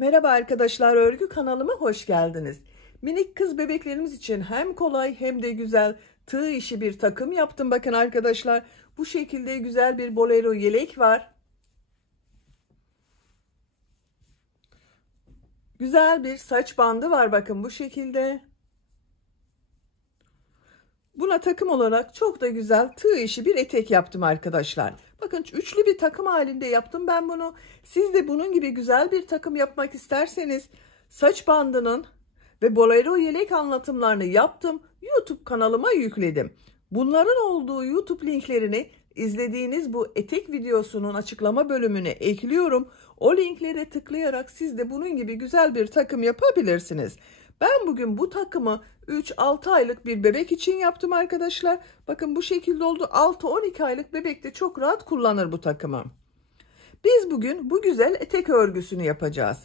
Merhaba arkadaşlar, örgü kanalıma hoş geldiniz. Minik kız bebeklerimiz için hem kolay hem de güzel tığ işi bir takım yaptım. Bakın arkadaşlar, bu şekilde güzel bir bolero yelek var. Güzel bir saç bandı var, bakın bu şekilde. Buna takım olarak çok da güzel tığ işi bir etek yaptım arkadaşlar. Bakın üçlü bir takım halinde yaptım ben bunu. Siz de bunun gibi güzel bir takım yapmak isterseniz saç bandının ve bolero yelek anlatımlarını yaptım. YouTube kanalıma yükledim. Bunların olduğu YouTube linklerini izlediğiniz bu etek videosunun açıklama bölümüne ekliyorum. O linklere tıklayarak siz de bunun gibi güzel bir takım yapabilirsiniz. Ben bugün bu takımı 3-6 aylık bir bebek için yaptım arkadaşlar. Bakın bu şekilde oldu. 6-12 aylık bebek de çok rahat kullanır bu takımı. Biz bugün bu güzel etek örgüsünü yapacağız.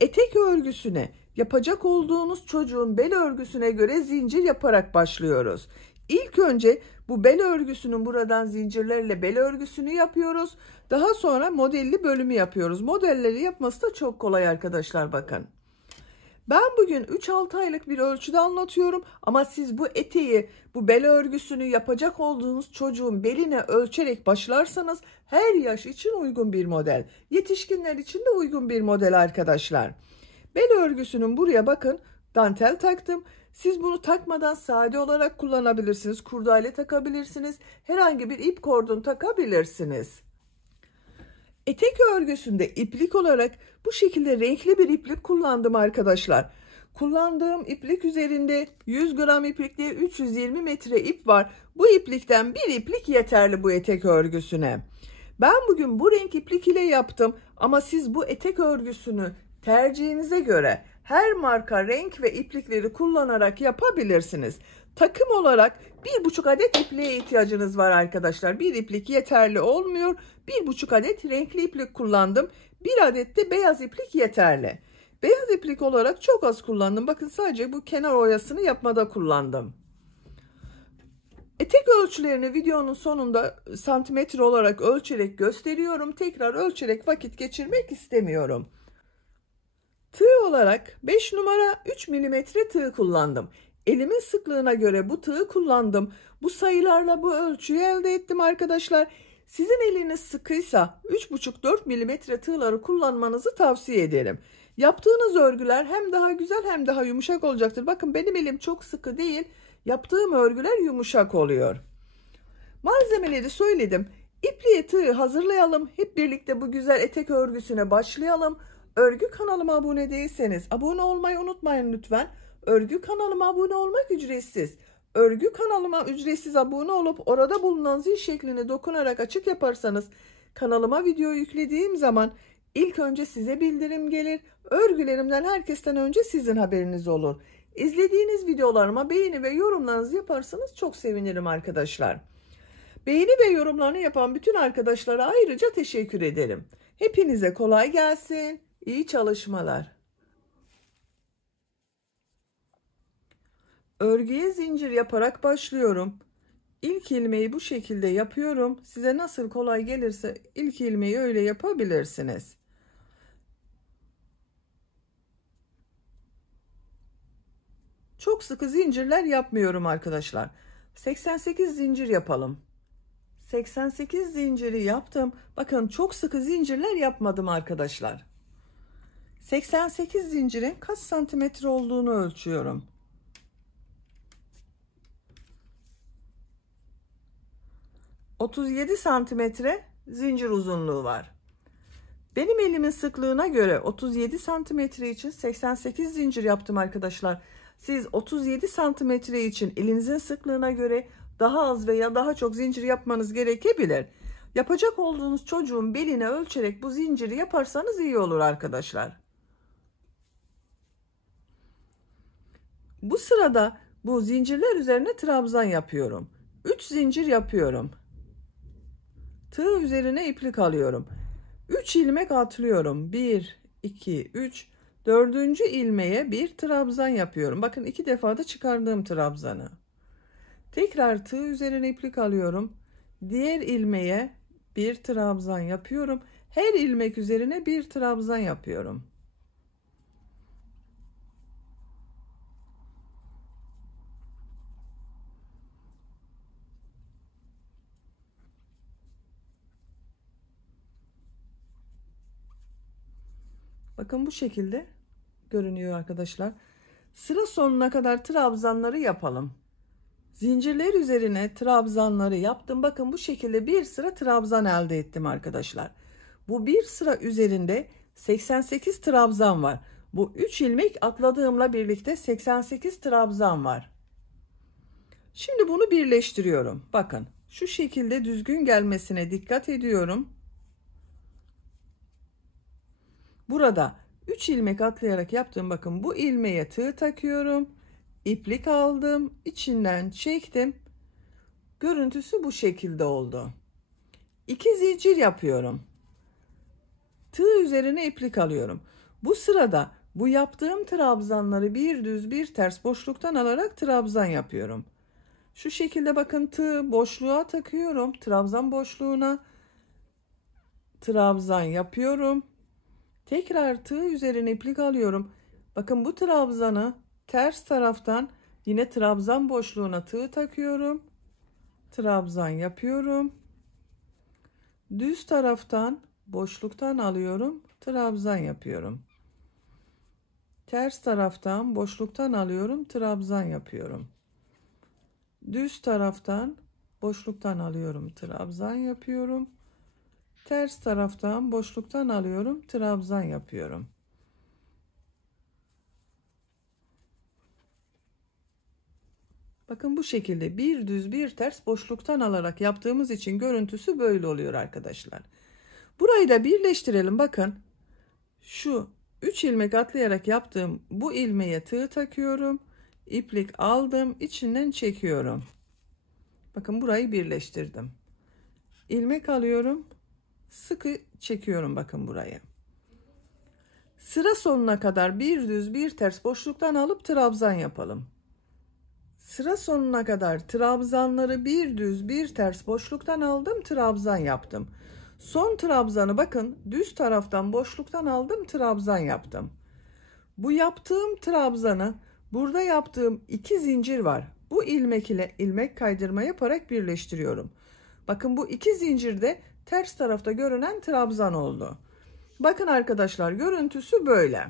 Etek örgüsüne yapacak olduğunuz çocuğun bel örgüsüne göre zincir yaparak başlıyoruz. İlk önce bu bel örgüsünün buradan zincirlerle bel örgüsünü yapıyoruz. Daha sonra modelli bölümü yapıyoruz. Modelleri yapması da çok kolay arkadaşlar, bakın. Ben bugün 3-6 aylık bir ölçüde anlatıyorum ama siz bu eteği, bu bel örgüsünü yapacak olduğunuz çocuğun beline ölçerek başlarsanız her yaş için uygun bir model. Yetişkinler için de uygun bir model arkadaşlar. Bel örgüsünün buraya bakın dantel taktım. Siz bunu takmadan sade olarak kullanabilirsiniz. Kurdale takabilirsiniz. Herhangi bir ip kordon takabilirsiniz. Etek örgüsünde iplik olarak bu şekilde renkli bir iplik kullandım arkadaşlar. Kullandığım iplik üzerinde 100 gram iplikte 320 metre ip var. Bu iplikten bir iplik yeterli bu etek örgüsüne. Ben bugün bu renk iplik ile yaptım ama siz bu etek örgüsünü tercihinize göre her marka renk ve iplikleri kullanarak yapabilirsiniz. Takım olarak 1,5 adet ipliğe ihtiyacınız var arkadaşlar. Bir iplik yeterli olmuyor. 1,5 adet renkli iplik kullandım. 1 adet de beyaz iplik yeterli. Beyaz iplik olarak çok az kullandım. Bakın sadece bu kenar oyasını yapmada kullandım. Etek ölçülerini videonun sonunda santimetre olarak ölçerek gösteriyorum. Tekrar ölçerek vakit geçirmek istemiyorum. Tığ olarak 5 numara 3 milimetre tığ kullandım. Elimin sıklığına göre bu tığı kullandım. Bu sayılarla bu ölçüyü elde ettim arkadaşlar. Sizin eliniz sıkıysa 3,5-4 milimetre tığları kullanmanızı tavsiye ederim. Yaptığınız örgüler hem daha güzel hem daha yumuşak olacaktır. Bakın benim elim çok sıkı değil. Yaptığım örgüler yumuşak oluyor. Malzemeleri söyledim. İpliğe tığ hazırlayalım. Hep birlikte bu güzel etek örgüsüne başlayalım. Örgü kanalıma abone değilseniz abone olmayı unutmayın lütfen. Örgü kanalıma abone olmak ücretsiz. Örgü kanalıma ücretsiz abone olup orada bulunan zil şeklini dokunarak açık yaparsanız kanalıma video yüklediğim zaman ilk önce size bildirim gelir. Örgülerimden herkesten önce sizin haberiniz olur. İzlediğiniz videolarıma beğeni ve yorumlarınızı yaparsanız çok sevinirim arkadaşlar. Beğeni ve yorumlarını yapan bütün arkadaşlara ayrıca teşekkür ederim. Hepinize kolay gelsin. İyi çalışmalar. Örgüye zincir yaparak başlıyorum. İlk ilmeği bu şekilde yapıyorum. Size nasıl kolay gelirse ilk ilmeği öyle yapabilirsiniz. Çok sıkı zincirler yapmıyorum arkadaşlar. 88 zincir yapalım. 88 zinciri yaptım. Bakın çok sıkı zincirler yapmadım arkadaşlar. 88 zincirin kaç santimetre olduğunu ölçüyorum. 37 santimetre zincir uzunluğu var. Benim elimin sıklığına göre 37 santimetre için 88 zincir yaptım arkadaşlar. Siz 37 santimetre için elinizin sıklığına göre daha az veya daha çok zincir yapmanız gerekebilir. Yapacak olduğunuz çocuğun beline ölçerek bu zinciri yaparsanız iyi olur arkadaşlar. Bu sırada bu zincirler üzerine trabzan yapıyorum. 3 zincir yapıyorum. Tığ üzerine iplik alıyorum. 3 ilmek atlıyorum. 1, 2, 3. 4. ilmeğe bir trabzan yapıyorum. Bakın 2 defa da çıkardığım trabzanı. Tekrar tığ üzerine iplik alıyorum. Diğer ilmeğe bir trabzan yapıyorum. Her ilmek üzerine bir trabzan yapıyorum. Bakın bu şekilde görünüyor arkadaşlar. Sıra sonuna kadar trabzanları yapalım. Zincirler üzerine trabzanları yaptım. Bakın bu şekilde bir sıra trabzan elde ettim arkadaşlar. Bu bir sıra üzerinde 88 trabzan var. Bu 3 ilmek atladığımla birlikte 88 trabzan var. Şimdi bunu birleştiriyorum. Bakın şu şekilde düzgün gelmesine dikkat ediyorum. Burada 3 ilmek atlayarak yaptığım, bakın bu ilmeğe tığ takıyorum. İplik aldım, içinden çektim. Görüntüsü bu şekilde oldu. 2 zincir yapıyorum. Tığ üzerine iplik alıyorum. Bu sırada bu yaptığım trabzanları bir düz bir ters boşluktan alarak trabzan yapıyorum. Şu şekilde bakın, tığ boşluğa takıyorum. Trabzan boşluğuna trabzan yapıyorum. Tekrar tığ üzerine iplik alıyorum. Bakın bu trabzanı ters taraftan yine trabzan boşluğuna tığ takıyorum. Trabzan yapıyorum. Düz taraftan boşluktan alıyorum. Trabzan yapıyorum. Ters taraftan boşluktan alıyorum. Trabzan yapıyorum. Düz taraftan boşluktan alıyorum. Trabzan yapıyorum. Ters taraftan boşluktan alıyorum. Trabzan yapıyorum. Bakın bu şekilde bir düz bir ters boşluktan alarak yaptığımız için görüntüsü böyle oluyor arkadaşlar. Burayı da birleştirelim. Bakın şu 3 ilmek atlayarak yaptığım bu ilmeğe tığ takıyorum. İplik aldım, içinden çekiyorum. Bakın burayı birleştirdim. İlmek alıyorum, sıkı çekiyorum bakın burayı. Sıra sonuna kadar bir düz bir ters boşluktan alıp trabzan yapalım. Sıra sonuna kadar trabzanları bir düz bir ters boşluktan aldım, trabzan yaptım. Son trabzanı bakın düz taraftan boşluktan aldım, trabzan yaptım. Bu yaptığım trabzanı burada yaptığım 2 zincir var. Bu ilmek ile ilmek kaydırma yaparak birleştiriyorum. Bakın bu 2 zincirde ters tarafta görünen trabzan oldu. Bakın arkadaşlar, görüntüsü böyle.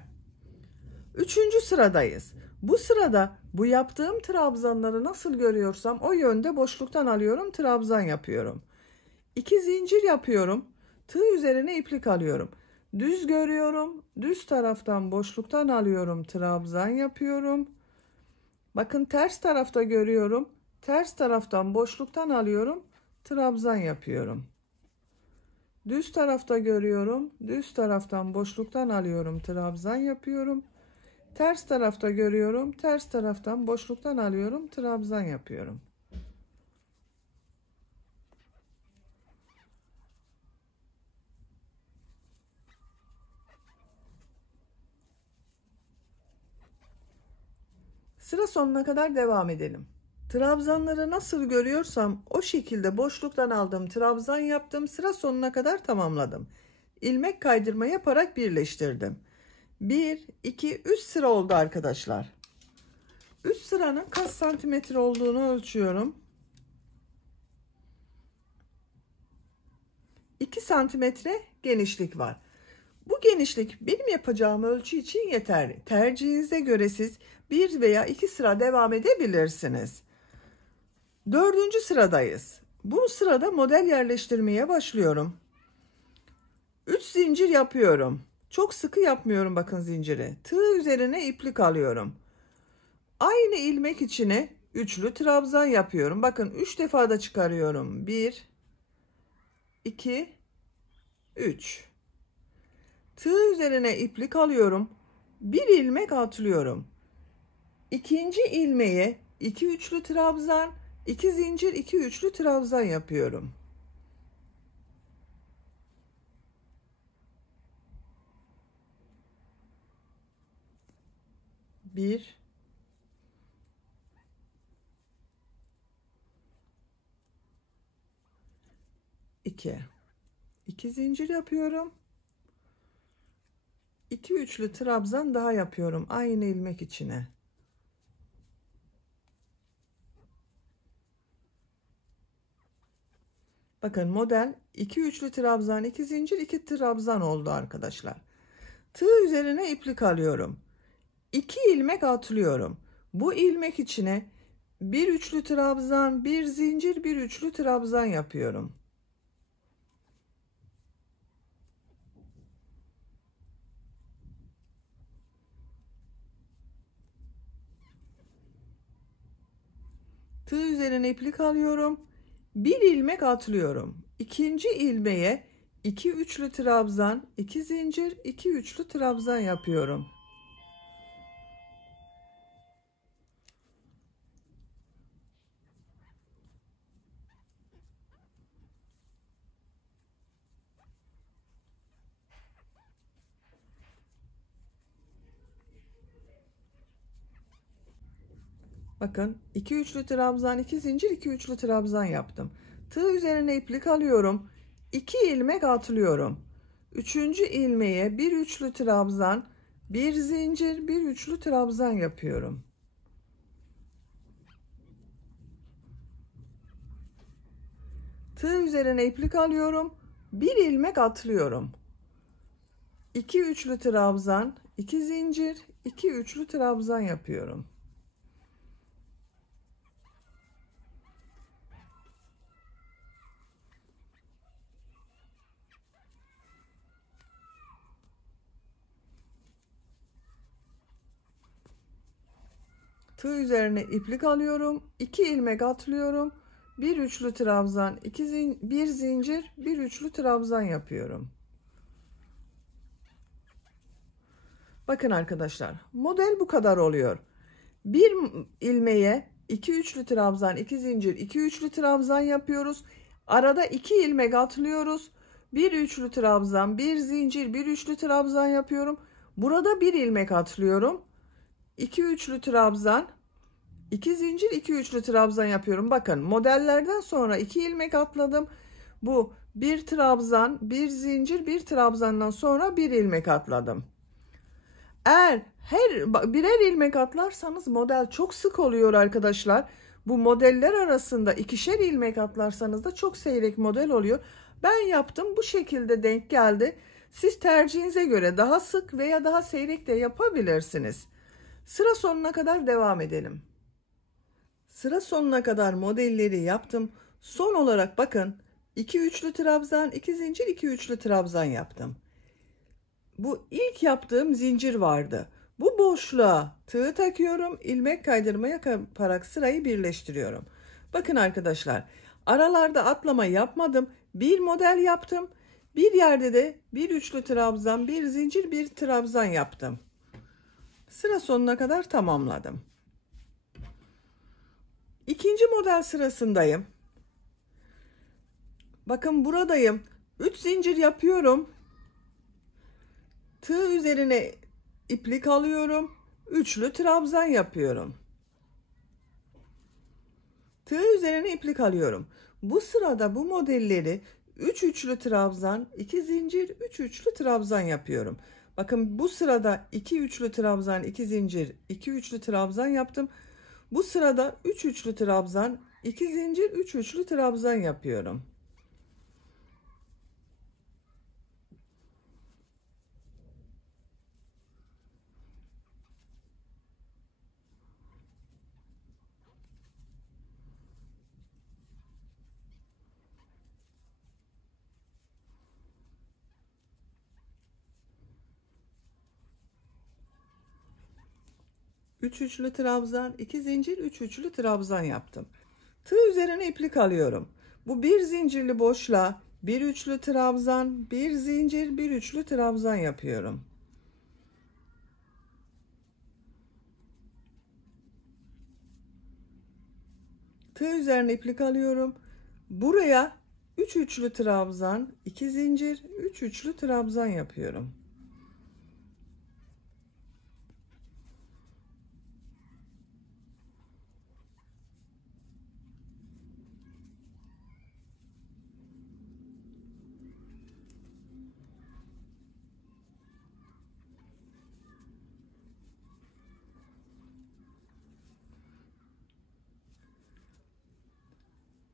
3. sıradayız. Bu sırada bu yaptığım trabzanları nasıl görüyorsam o yönde boşluktan alıyorum, trabzan yapıyorum. 2 zincir yapıyorum. Tığ üzerine iplik alıyorum. Düz görüyorum. Düz taraftan boşluktan alıyorum, trabzan yapıyorum. Bakın ters tarafta görüyorum. Ters taraftan boşluktan alıyorum, trabzan yapıyorum. Düz tarafta görüyorum. Düz taraftan boşluktan alıyorum, trabzan yapıyorum. Ters tarafta görüyorum. Ters taraftan boşluktan alıyorum, trabzan yapıyorum. Sıra sonuna kadar devam edelim. Trabzanları nasıl görüyorsam o şekilde boşluktan aldım, trabzan yaptım. Sıra sonuna kadar tamamladım. İlmek kaydırma yaparak birleştirdim. 1, 2, 3 sıra oldu arkadaşlar. 3 sıranın kaç santimetre olduğunu ölçüyorum. 2 santimetre genişlik var. Bu genişlik benim yapacağım ölçü için yeterli. Tercihinize göre siz 1 veya 2 sıra devam edebilirsiniz. 4. sıradayız. Bu sırada model yerleştirmeye başlıyorum. 3 zincir yapıyorum. Çok sıkı yapmıyorum bakın zinciri. Tığ üzerine iplik alıyorum. Aynı ilmek içine üçlü trabzan yapıyorum. Bakın 3 defa da çıkarıyorum. 1, 2, 3. Tığ üzerine iplik alıyorum. Bir ilmek atlıyorum. İkinci ilmeğe 2 üçlü trabzan, 2 zincir, 2 üçlü trabzan yapıyorum. Bir, iki. 2 zincir yapıyorum. 2 üçlü trabzan daha yapıyorum aynı ilmek içine. Bakın model 2 üçlü trabzan, 2 zincir, 2 trabzan oldu arkadaşlar. Tığ üzerine iplik alıyorum. 2 ilmek atlıyorum. Bu ilmek içine bir üçlü trabzan, bir zincir, bir üçlü trabzan yapıyorum. Tığ üzerine iplik alıyorum. Bir ilmek atlıyorum. İkinci ilmeğe 2 üçlü trabzan, 2 zincir, 2 üçlü trabzan yapıyorum. Bakın 2 üçlü trabzan, 2 zincir, 2 üçlü trabzan yaptım. Tığ üzerine iplik alıyorum. 2 ilmek atlıyorum. Üçüncü ilmeğe bir üçlü trabzan, bir zincir, bir üçlü trabzan yapıyorum. Tığ üzerine iplik alıyorum. Bir ilmek atlıyorum. 2 üçlü trabzan, 2 zincir, 2 üçlü trabzan yapıyorum. Tığ üzerine iplik alıyorum. 2 ilmek atlıyorum. Bir üçlü trabzan, bir zincir, bir üçlü trabzan yapıyorum. Bakın arkadaşlar, model bu kadar oluyor. Bir ilmeğe 2 üçlü trabzan, 2 zincir, 2 üçlü trabzan yapıyoruz. Arada 2 ilmek atlıyoruz. Bir üçlü trabzan, bir zincir, bir üçlü trabzan yapıyorum. Burada bir ilmek atlıyorum. 2 üçlü trabzan, 2 zincir, 2 üçlü trabzan yapıyorum. Bakın modellerden sonra 2 ilmek atladım. Bu bir trabzan, bir zincir, bir trabzandan sonra bir ilmek atladım. Eğer birer ilmek atlarsanız model çok sık oluyor arkadaşlar. Bu modeller arasında ikişer ilmek atlarsanız da çok seyrek model oluyor. Ben yaptım, bu şekilde denk geldi. Siz tercihinize göre daha sık veya daha seyrek de yapabilirsiniz. Sıra sonuna kadar devam edelim. Sıra sonuna kadar modelleri yaptım. Son olarak bakın 2 üçlü trabzan, 2 zincir, 2 üçlü trabzan yaptım. Bu ilk yaptığım zincir vardı. Bu boşluğa tığ takıyorum, ilmek kaydırma yaparak sırayı birleştiriyorum. Bakın arkadaşlar, aralarda atlama yapmadım. Bir model yaptım. Bir yerde de bir üçlü trabzan, bir zincir, bir trabzan yaptım. Sıra sonuna kadar tamamladım. İkinci model sırasındayım. Bakın buradayım. 3 zincir yapıyorum. Tığ üzerine iplik alıyorum. Üçlü trabzan yapıyorum. Tığ üzerine iplik alıyorum. Bu sırada bu modelleri 3 üçlü trabzan, 2 zincir, 3 üçlü trabzan yapıyorum. Bakın bu sırada 2 üçlü trabzan, 2 zincir, 2 üçlü trabzan yaptım. Bu sırada 3 üçlü trabzan, 2 zincir, 3 üçlü trabzan yapıyorum. Üç üçlü trabzan, 2 zincir, 3 üçlü trabzan yaptım. Tığ üzerine iplik alıyorum. Bu bir zincirli boşluğa bir üçlü trabzan, bir zincir, bir üçlü trabzan yapıyorum. Tığ üzerine iplik alıyorum. Buraya 3 üçlü trabzan, 2 zincir, 3 üçlü trabzan yapıyorum.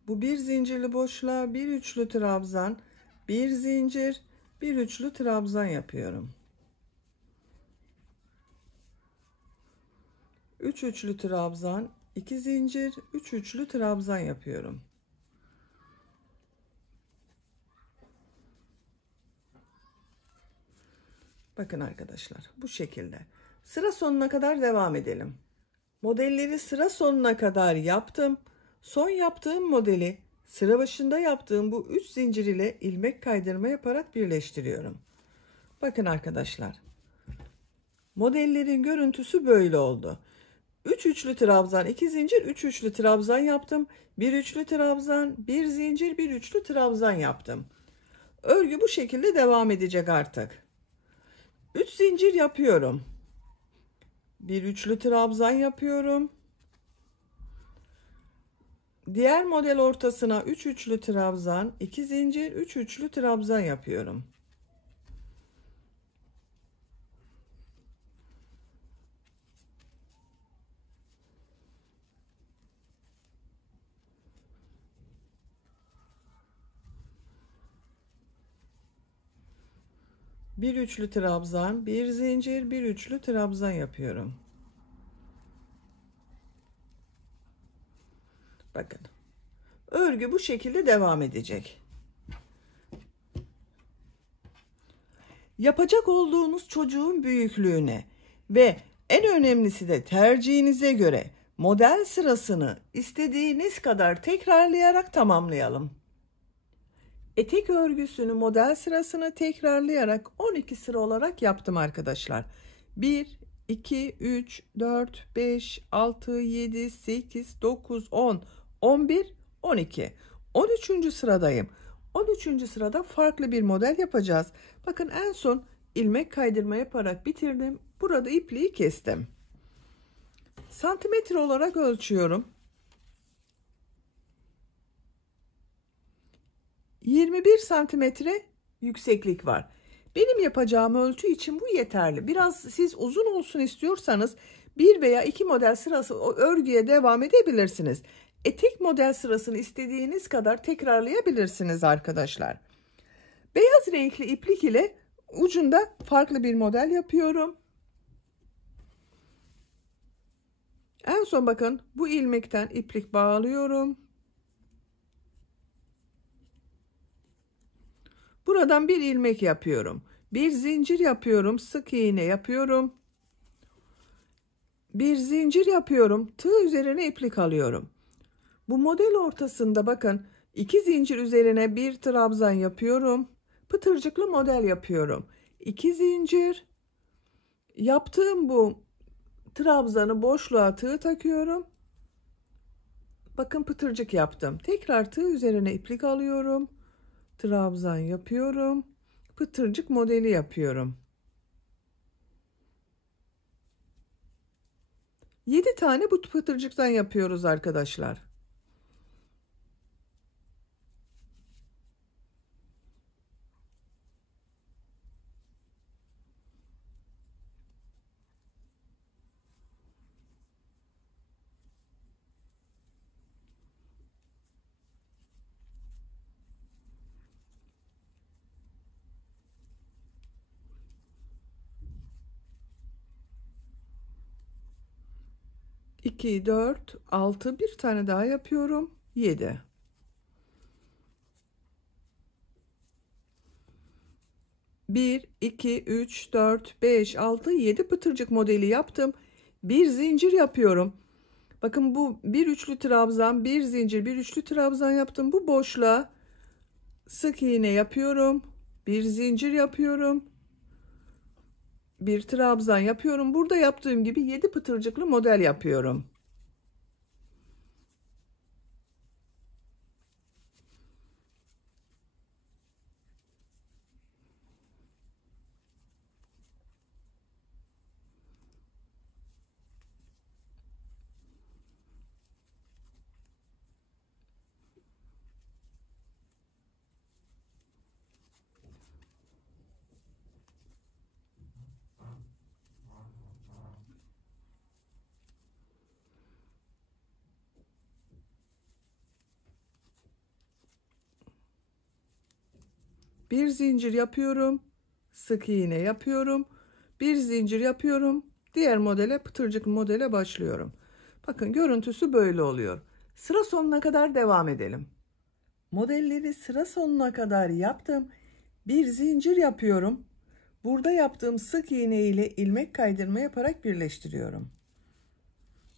Bu bir zincirli boşluğa bir üçlü trabzan, bir zincir, bir üçlü trabzan yapıyorum. 3 üçlü trabzan, 2 zincir, 3 üçlü trabzan yapıyorum. Bakın arkadaşlar, bu şekilde. Sıra sonuna kadar devam edelim. Modelleri sıra sonuna kadar yaptım. Son yaptığım modeli sıra başında yaptığım bu 3 zincir ile ilmek kaydırma yaparak birleştiriyorum. Bakın arkadaşlar. Modellerin görüntüsü böyle oldu. 3 üçlü trabzan, 2 zincir, 3 üçlü trabzan yaptım. 1 üçlü trabzan, 1 zincir, 1 üçlü trabzan yaptım. Örgü bu şekilde devam edecek artık. 3 zincir yapıyorum. 1 üçlü trabzan yapıyorum. Diğer model ortasına 3 üçlü trabzan, 2 zincir, 3 üçlü trabzan yapıyorum. Bir üçlü trabzan, bir zincir, bir üçlü trabzan yapıyorum. Bakın. Örgü bu şekilde devam edecek. Yapacak olduğunuz çocuğun büyüklüğüne ve en önemlisi de tercihinize göre model sırasını istediğiniz kadar tekrarlayarak tamamlayalım. Etek örgüsünü model sırasını tekrarlayarak 12 sıra olarak yaptım arkadaşlar. 1, 2, 3, 4, 5, 6, 7, 8, 9, 10, 11, 12. 13. sıradayım. 13. sırada farklı bir model yapacağız. Bakın en son ilmek kaydırma yaparak bitirdim. Burada ipliği kestim. Santimetre olarak ölçüyorum. 21 santimetre yükseklik var. Benim yapacağım ölçü için bu yeterli. Biraz siz uzun olsun istiyorsanız bir veya iki model sırası o örgüye devam edebilirsiniz. Etek model sırasını istediğiniz kadar tekrarlayabilirsiniz arkadaşlar. Beyaz renkli iplik ile ucunda farklı bir model yapıyorum. En son bakın bu ilmekten iplik bağlıyorum. Buradan bir ilmek yapıyorum. Bir zincir yapıyorum. Sık iğne yapıyorum. Bir zincir yapıyorum. Tığ üzerine iplik alıyorum. Bu model ortasında bakın 2 zincir üzerine bir trabzan yapıyorum. Pıtırcıklı model yapıyorum. 2 zincir yaptığım bu trabzanı boşluğa tığ takıyorum. Bakın pıtırcık yaptım. Tekrar tığ üzerine iplik alıyorum. Trabzan yapıyorum. Pıtırcık modeli yapıyorum. 7 tane bu pıtırcıktan yapıyoruz arkadaşlar. İki, 4, 6, bir tane daha yapıyorum. 7. Bir, 2, 3, 4, 5, 6, 7 pıtırcık modeli yaptım. Bir zincir yapıyorum. Bakın bu bir üçlü trabzan, bir zincir, bir üçlü trabzan yaptım. Bu boşluğa sık iğne yapıyorum. Bir zincir yapıyorum. Bir trabzan yapıyorum. Burada yaptığım gibi 7 pıtırcıklı model yapıyorum. Bir zincir yapıyorum. Sık iğne yapıyorum. Bir zincir yapıyorum. Diğer modele, pıtırcık modele başlıyorum. Bakın görüntüsü böyle oluyor. Sıra sonuna kadar devam edelim. Modelleri sıra sonuna kadar yaptım. Bir zincir yapıyorum. Burada yaptığım sık iğne ile ilmek kaydırma yaparak birleştiriyorum.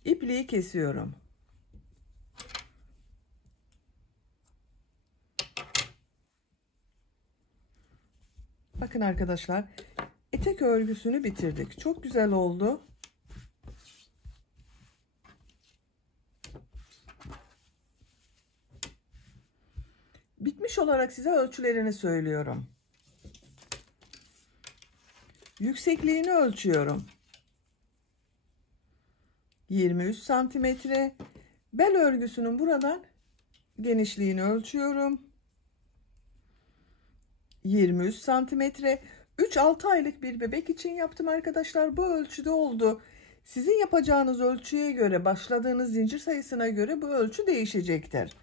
İpliği kesiyorum. Bakın arkadaşlar, etek örgüsünü bitirdik. Çok güzel oldu. Bitmiş olarak size ölçülerini söylüyorum. Yüksekliğini ölçüyorum. 23 santimetre. Bel örgüsünün buradan genişliğini ölçüyorum. 23 santimetre. 3-6 aylık bir bebek için yaptım arkadaşlar. Bu ölçüde oldu. Sizin yapacağınız ölçüye göre, başladığınız zincir sayısına göre bu ölçü değişecektir.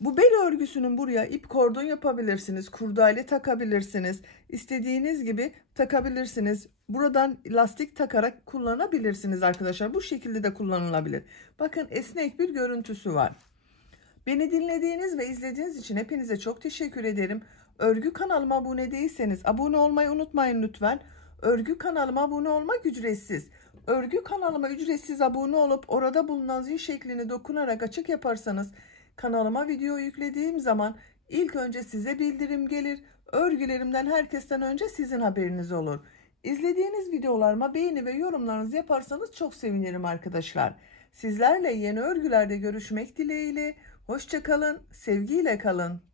Bu bel örgüsünün buraya ip kordon yapabilirsiniz. Kurdale takabilirsiniz. İstediğiniz gibi takabilirsiniz. Buradan lastik takarak kullanabilirsiniz arkadaşlar. Bu şekilde de kullanılabilir. Bakın esnek bir görüntüsü var. Beni dinlediğiniz ve izlediğiniz için hepinize çok teşekkür ederim. Örgü kanalıma abone değilseniz abone olmayı unutmayın lütfen. Örgü kanalıma abone olmak ücretsiz. Örgü kanalıma ücretsiz abone olup orada bulunan zil şeklini dokunarak açık yaparsanız kanalıma video yüklediğim zaman ilk önce size bildirim gelir. Örgülerimden herkesten önce sizin haberiniz olur. İzlediğiniz videolarıma beğeni ve yorumlarınızı yaparsanız çok sevinirim arkadaşlar. Sizlerle yeni örgülerde görüşmek dileğiyle. Hoşça kalın, sevgiyle kalın.